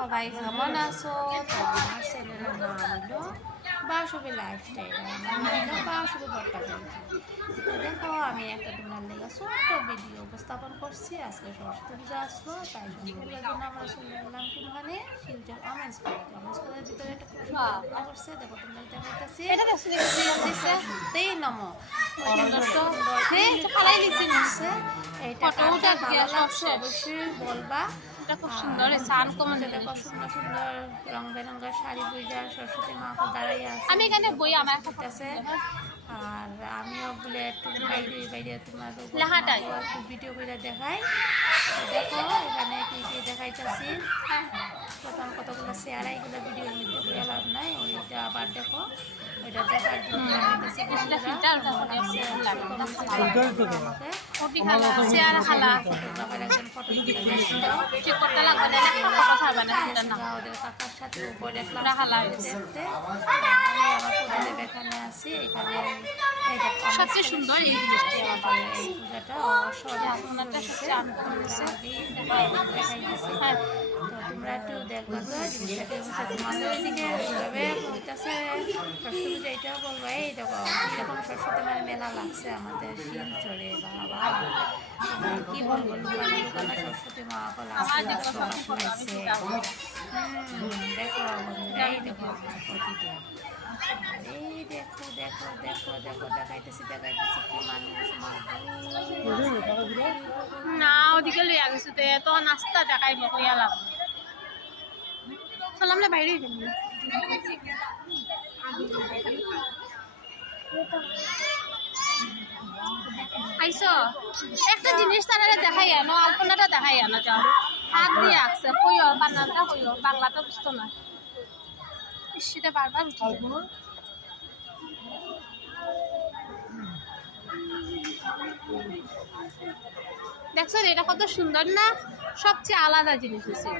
সবাই কেমন আছো? তো আমার চ্যানেলের নাম হলো বাসবী লাইফস্টাইল, আমার নাম হলো বাসবী ভট্টাচার্য। তো দেখো, আমি একটা তোমার লেগে ছোট্ট ভিডিও উপস্থাপন করছি। আজকে সরস্বতী পূজা আসলো, তাই সরস্বতী পূজার জন্য আমরা চলে এলাম কোনখানে শিলচর ওমেন্স কলেজ। ওমেন্স কলেজের ভিতরে একটা খুব সুন্দর রান্না করছে, দেখো তোমরা দেখাইতেছি। তেই নমো এইটা ভালো লাগছে অবশ্যই বলবা। খুব সুন্দর সান কমন দেখো সুন্দর সুন্দর রং বেরঙ্গের শাড়ি পূজা সরস্বতী মা দাঁড়াই আছে। আমি এখানে বই আমার আছে আর আমিও বলে একটু বাইরে বাইরে তোমাদের লেখাটাই একটু ভিডিও করে দেখাই। দেখো এখানে কি কি দেখাইতেছি। প্রথম কতগুলো শেয়ার এইগুলো ভিডিওর মধ্যে করে লাভ নাই, ওইটা আবার দেখো ওইটা দেখার জন্য দেখাইতেছি। একজন ফটো ঠিক করতে লাগবে না, ফটো ছাড়বে না, ওদের কাকার সাথে উপরে হালা দেখতে আমি আমার এখানে আছি। এখানে সবচেয়ে সুন্দর এই জিনিসটা এই পূজাটা তো তোমরা একটু দেখবো তো জিনিসটাকে তোমাদের ওইদিকে কীভাবে হইতেছে সরস্বতী পূজা এটাও বলবো। এই দেখো কীরকম সরস্বতী মানে মেলা লাগছে আমাদের শিলচরে। বাবা কি বলবো, লুকানো লুকানো সরস্বতী মা আসছে। দেখো এই দেখো প্রতিটা এই দেখো দেখো দেখো দেখো দেখাইতেছি দেখাইতেছি কি মানুষ না ওদিকে লইয়া গেছো তে তো নাস্তা দেখাইব কইয়া লাভ চল আমরা বাইরে গেলি আইসো একটা জিনিস তারা দেখাই আনো, আলপনাটা দেখাই আনো, যাও হাত দিয়ে আসছে কইও বাংলাটা কইও, বাংলাটা বুঝতো না সেটা বারবার উঠে দেখছো এটা কত সুন্দর না, সবচেয়ে আলাদা জিনিস হচ্ছে